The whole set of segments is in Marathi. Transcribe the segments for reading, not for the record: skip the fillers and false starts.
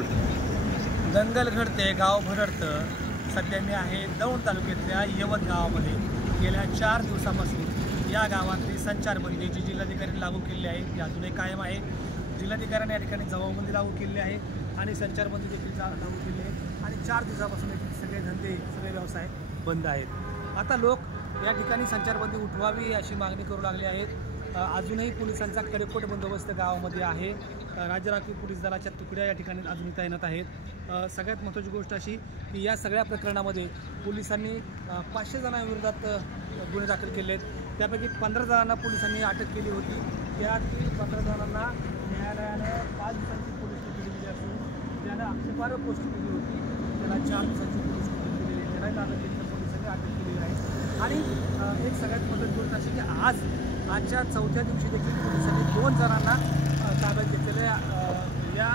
दंगल घडते, गाव भरडतं. सध्या मी आहे दौंड तालुक्यातल्या यवत गावामध्ये. गेल्या 4 दिवसापासून या गावातली संचारबंदी जी जिल्हाधिकाऱ्यांनी लागू केली आहे ती अजूनही कायम आहे. जिल्हाधिकाऱ्यांनी या ठिकाणी जमावबंदी लागू केली आहे आणि संचारबंदी देखील लागू केली आहे आणि 4 दिवसापासून सगळे धंदे सगळे व्यवसाय बंद आहेत. आता लोक या ठिकाणी संचारबंदी उठवावी अशी मागणी करू लागली आहेत. अजूनही पोलिसांचा कडेकोट बंदोबस्त गावामध्ये आहे. राज्य राखीव पोलीस दलाच्या तुकड्या या ठिकाणी अजूनही तैनात आहेत. सगळ्यात महत्त्वाची गोष्ट अशी की या सगळ्या प्रकरणामध्ये पोलिसांनी 500 जणांविरोधात गुन्हे दाखल केले आहेत. त्यापैकी 15 जणांना पोलिसांनी अटक केली होती. त्यातील 15 जणांना न्यायालयानं 5 दिवसांची पोलीस कोठडी दिली असून त्यानं आक्षेपार्ह गोष्ट केली होती. त्याला 4 दिवसांची पोलीस कोठडी दिलेली आहे. त्यालाही ताब्यात घेतलं, पोलिसांनी अटक केलेली आहे. आणि एक सगळ्यात महत्त्वाची गोष्ट अशी की आजच्या 4थ्या दिवशी देखील पोलिसांनी 2 जणांना ताब्यात घेतलेल्या या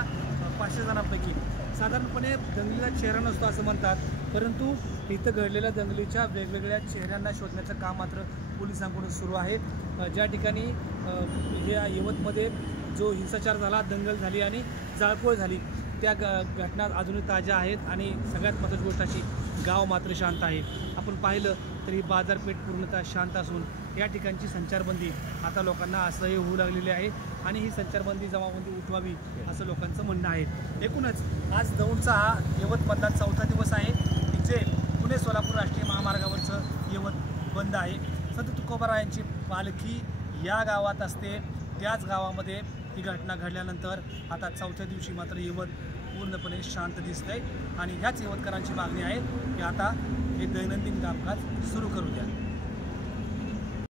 500 जणांपैकी. साधारणपणे दंगलीला चेहरा नसतो असं म्हणतात, परंतु इथं घडलेल्या दंगलीच्या वेगवेगळ्या चेहऱ्यांना शोधण्याचं काम मात्र पोलिसांकडून सुरू आहे. ज्या ठिकाणी या यवतमध्ये जो हिंसाचार झाला, दंगल झाली आणि जाळपोळ झाली, त्या घटना अजूनही ताज्या आहेत आणि सगळ्यात महत्त्वाची गोष्ट अशी गाव मात्र शांत आहे. आपण पाहिलं तरी बाजारपेठ पूर्णतः शांत असून या ठिकाणची संचारबंदी आता लोकांना असह्य होऊ लागलेली आहे आणि ही संचारबंदी जमावबंदी उठवावी असं लोकांचं म्हणणं आहे. एकूणच आज दौंडचा हा यवतमधला 4था दिवस आहे की जे पुणे सोलापूर राष्ट्रीय महामार्गावरचं यवत बंद आहे. संत तुकोबारायांची पालखी या गावात असते. त्याच गावामध्ये ही घटना घडल्यानंतर आता 4थ्या दिवशी मात्र यवत पूर्णपणे शांत दिसतंय आणि ह्याच यवतकरांची मागणी आहे की आता हे दैनंदिन कामकाज सुरू करू द्या.